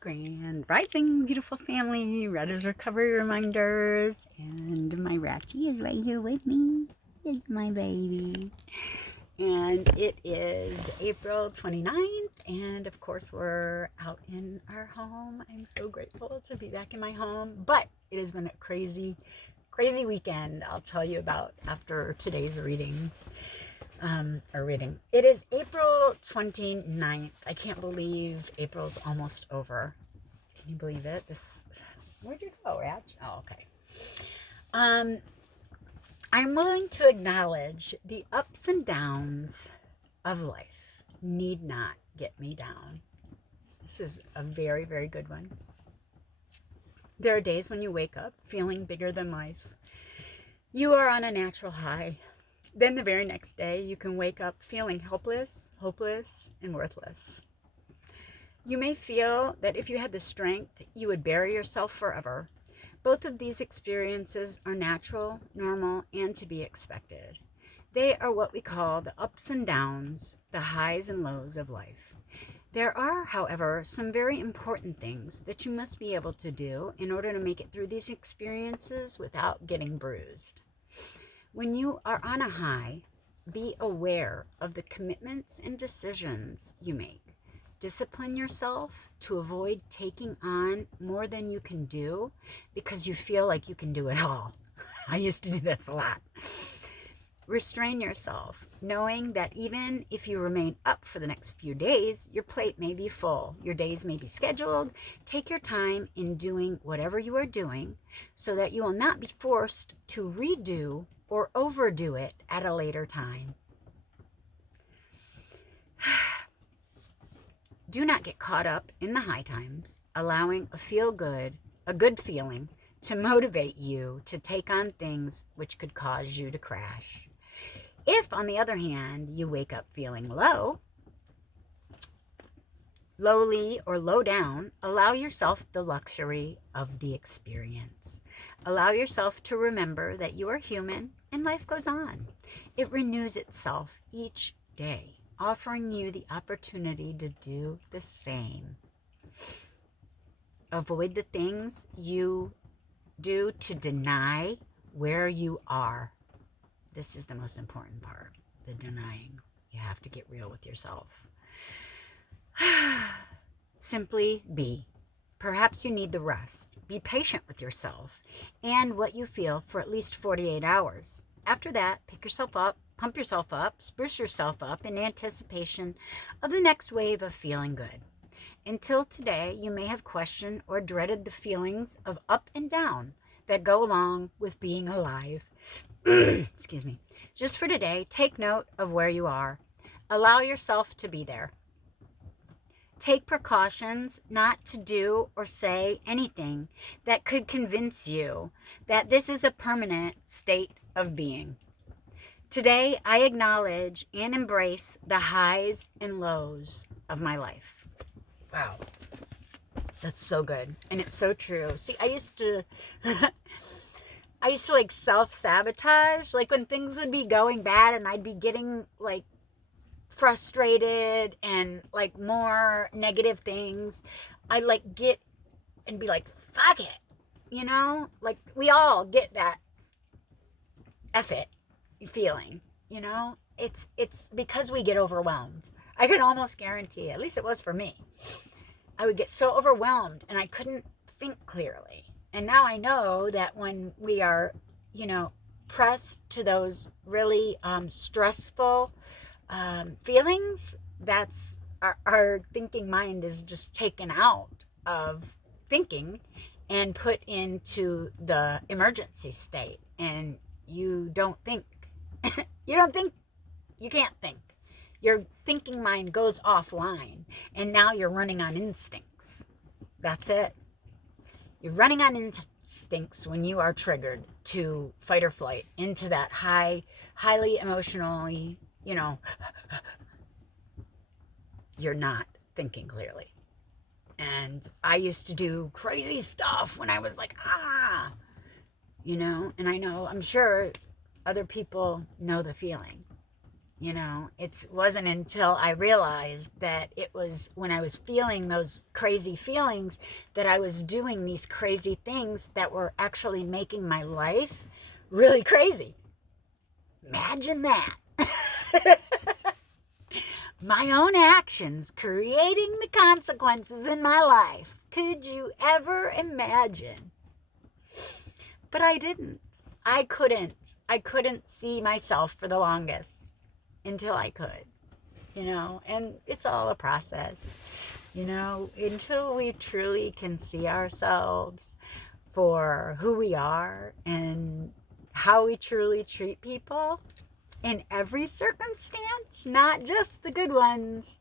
Grand Rising, beautiful family. Red is recovery reminders. And my Ratchy is right here with me. It's my baby. And it is April 29th. And of course, we're out in our home. I'm so grateful to be back in my home. But it has been a crazy, crazy weekend I'll tell you about after today's readings. Reading. It is April 29th. I can't believe April's almost over. Can you believe it? Where'd you go, Ratch? Oh, okay. I'm willing to acknowledge the ups and downs of life need not get me down. This is a very, very good one. There are days when you wake up feeling bigger than life. You are on a natural high. Then the very next day, you can wake up feeling helpless, hopeless, and worthless. You may feel that if you had the strength, you would bury yourself forever. Both of these experiences are natural, normal, and to be expected. They are what we call the ups and downs, the highs and lows of life. There are, however, some very important things that you must be able to do in order to make it through these experiences without getting bruised. When you are on a high, be aware of the commitments and decisions you make. Discipline yourself to avoid taking on more than you can do because you feel like you can do it all. I used to do this a lot. Restrain yourself, knowing that even if you remain up for the next few days, your plate may be full, your days may be scheduled. Take your time in doing whatever you are doing so that you will not be forced to redo or overdo it at a later time. Do not get caught up in the high times, allowing a good feeling to motivate you to take on things which could cause you to crash. If, on the other hand, you wake up feeling lowly or low down, allow yourself the luxury of the experience. Allow yourself to remember that you are human and life goes on. It renews itself each day, offering you the opportunity to do the same. Avoid the things you do to deny where you are. This is the most important part, the denying. You have to get real with yourself. Simply be. Perhaps you need the rest. Be patient with yourself and what you feel for at least 48 hours. After that, pick yourself up, pump yourself up, spruce yourself up in anticipation of the next wave of feeling good. Until today, you may have questioned or dreaded the feelings of up and down that go along with being alive. Excuse me. Just for today, take note of where you are. Allow yourself to be there. Take precautions not to do or say anything that could convince you that this is a permanent state of being. Today, I acknowledge and embrace the highs and lows of my life. Wow. That's so good. And it's so true. See, I used to like self-sabotage. Like when things would be going bad and I'd be getting like frustrated and like more negative things, I'd like get and be like, fuck it. You know? Like we all get that F it feeling, you know? It's because we get overwhelmed. I can almost guarantee, at least it was for me, I would get so overwhelmed and I couldn't think clearly. And now I know that when we are, pressed to those really stressful feelings, that's our thinking mind is just taken out of thinking and put into the emergency state. And you don't think. You can't think. Your thinking mind goes offline, and now you're running on instincts. That's it. You're running on instincts when you are triggered to fight or flight into that highly emotionally, you're not thinking clearly. And I used to do crazy stuff when I was like, and I'm sure other people know the feeling. You know, it wasn't until I realized that it was when I was feeling those crazy feelings that I was doing these crazy things that were actually making my life really crazy. Imagine that. My own actions creating the consequences in my life. Could you ever imagine? But I didn't. I couldn't. I couldn't see myself for the longest until I could, you know, and it's all a process, you know, until we truly can see ourselves for who we are and how we truly treat people in every circumstance, not just the good ones,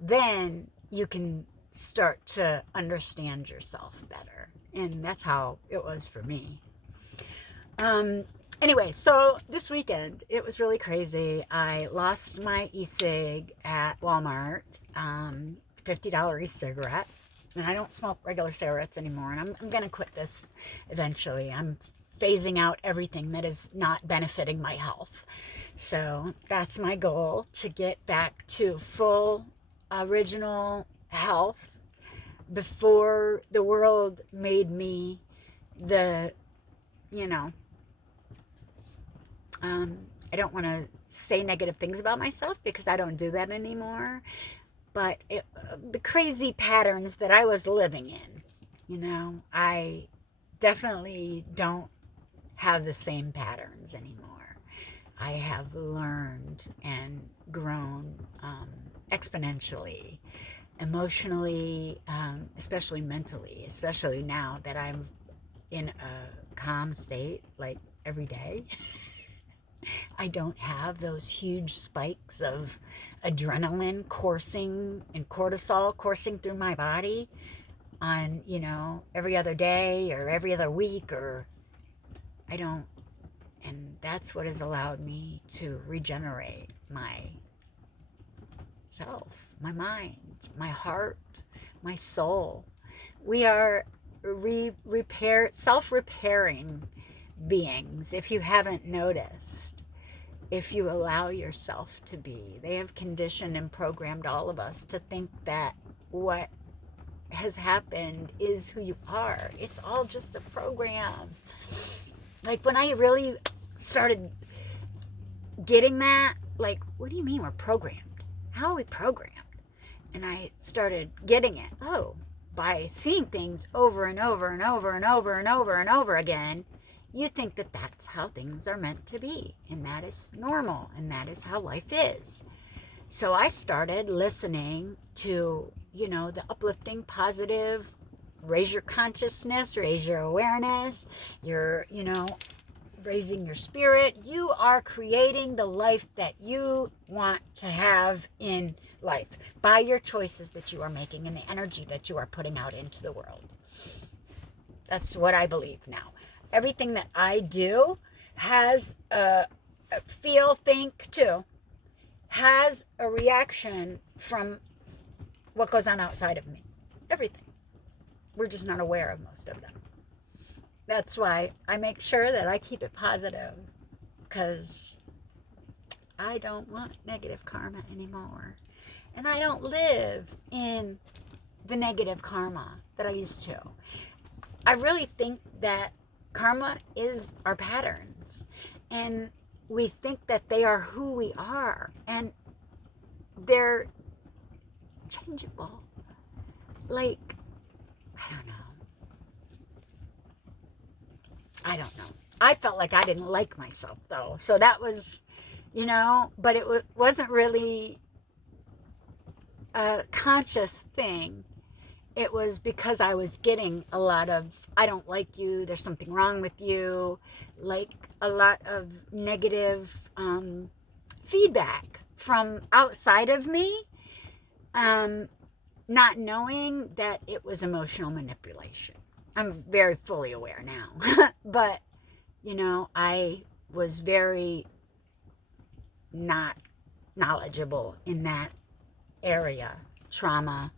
then you can start to understand yourself better. And that's how it was for me. Anyway, so this weekend, it was really crazy. I lost my e-cig at Walmart, $50 e-cigarette. And I don't smoke regular cigarettes anymore. And I'm going to quit this eventually. I'm phasing out everything that is not benefiting my health. So that's my goal, to get back to full original health before the world made me the, you know, I don't want to say negative things about myself because I don't do that anymore. But the crazy patterns that I was living in, you know, I definitely don't have the same patterns anymore. I have learned and grown exponentially, emotionally, especially mentally, especially now that I'm in a calm state like every day. I don't have those huge spikes of adrenaline coursing and cortisol coursing through my body on, you know, every other day or every other week, or I don't. And that's what has allowed me to regenerate myself, my mind, my heart, my soul. We are self-repairing beings, if you haven't noticed. If you allow yourself to be, they have conditioned and programmed all of us to think that what has happened is who you are. It's all just a program. Like when I really started getting that, like, what do you mean we're programmed? How are we programmed? And I started getting it. Oh, by seeing things over and over and over and over and over and over again, you think that that's how things are meant to be, and that is normal, and that is how life is. So I started listening to, you know, the uplifting, positive, raise your consciousness, raise your awareness, you know, raising your spirit. You are creating the life that you want to have in life by your choices that you are making and the energy that you are putting out into the world. That's what I believe now. Everything that I do has a feel, think, too, has a reaction from what goes on outside of me. Everything. We're just not aware of most of them. That's why I make sure that I keep it positive, because I don't want negative karma anymore. And I don't live in the negative karma that I used to. I really think that karma is our patterns, and we think that they are who we are, and they're changeable. Like, I don't know. I felt like I didn't like myself, though. So that was, you know, but it wasn't really a conscious thing. It was because I was getting a lot of, I don't like you, there's something wrong with you, like a lot of negative feedback from outside of me, not knowing that it was emotional manipulation. I'm very fully aware now. But, you know, I was very not knowledgeable in that area. Trauma,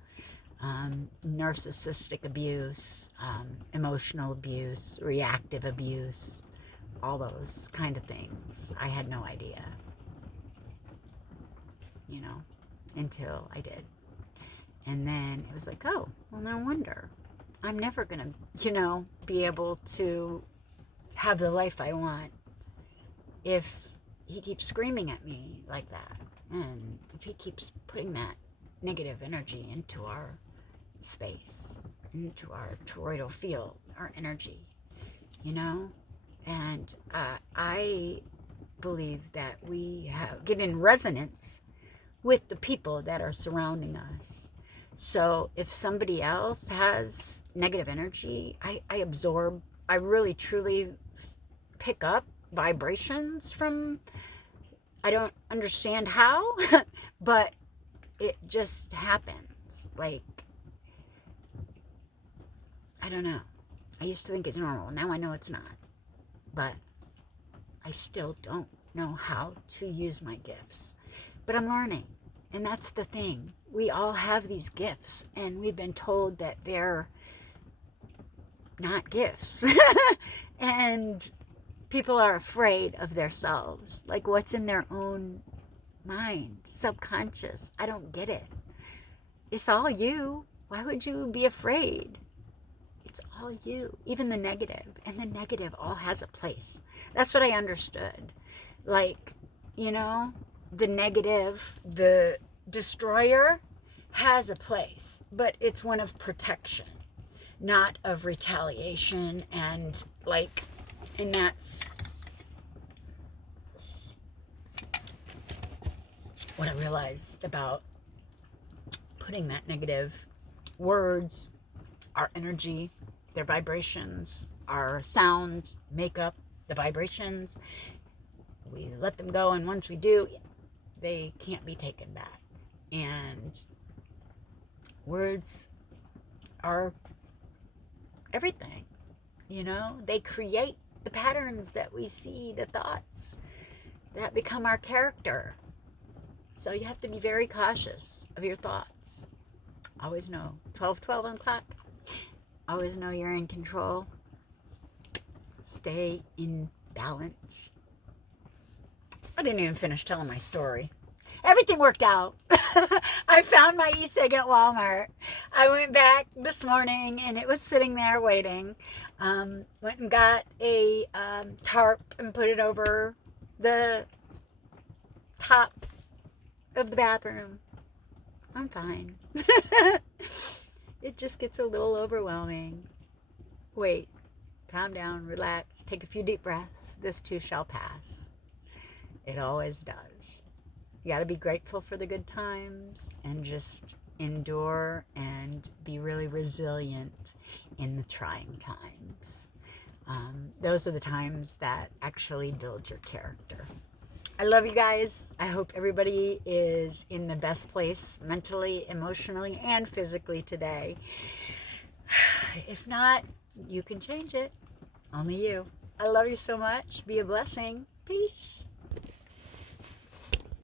narcissistic abuse, emotional abuse, reactive abuse, all those kind of things. I had no idea. you know, until I did. And then it was like, oh, well, no wonder. I'm never going to, you know, be able to have the life I want if he keeps screaming at me like that. And if he keeps putting that negative energy into our space, into our toroidal field, our energy, you know? And I believe that we get in resonance with the people that are surrounding us. So if somebody else has negative energy, I absorb, I really truly pick up vibrations from, I don't understand how, but it just happens. Like, I don't know. I used to think it's normal. Now I know it's not. But I still don't know how to use my gifts. But I'm learning. And that's the thing. We all have these gifts, and we've been told that they're not gifts. And people are afraid of themselves. Like, what's in their own mind, subconscious. I don't get it. It's all you. Why would you be afraid? It's all you, even the negative. And the negative all has a place. That's what I understood. Like, you know, the negative, the destroyer has a place, but it's one of protection, not of retaliation. And like, and that's what I realized about putting that negative words, our energy, their vibrations, our sound, makeup, the vibrations. We let them go, and once we do, they can't be taken back. And words are everything, you know? They create the patterns that we see, the thoughts that become our character. So you have to be very cautious of your thoughts. Always know. 12:12 on the clock. Always know you're in control. Stay in balance. I didn't even finish telling my story. Everything worked out. I found my e-cig at Walmart. I went back this morning and it was sitting there waiting. Went and got a tarp and put it over the top of the bathroom. I'm fine. It just gets a little overwhelming. Wait, calm down, relax, take a few deep breaths. This too shall pass. It always does. You got to be grateful for the good times and just endure and be really resilient in the trying times. Those are the times that actually build your character. I love you guys. I hope everybody is in the best place mentally, emotionally, and physically today. If not, you can change it. Only you. I love you so much. Be a blessing. Peace.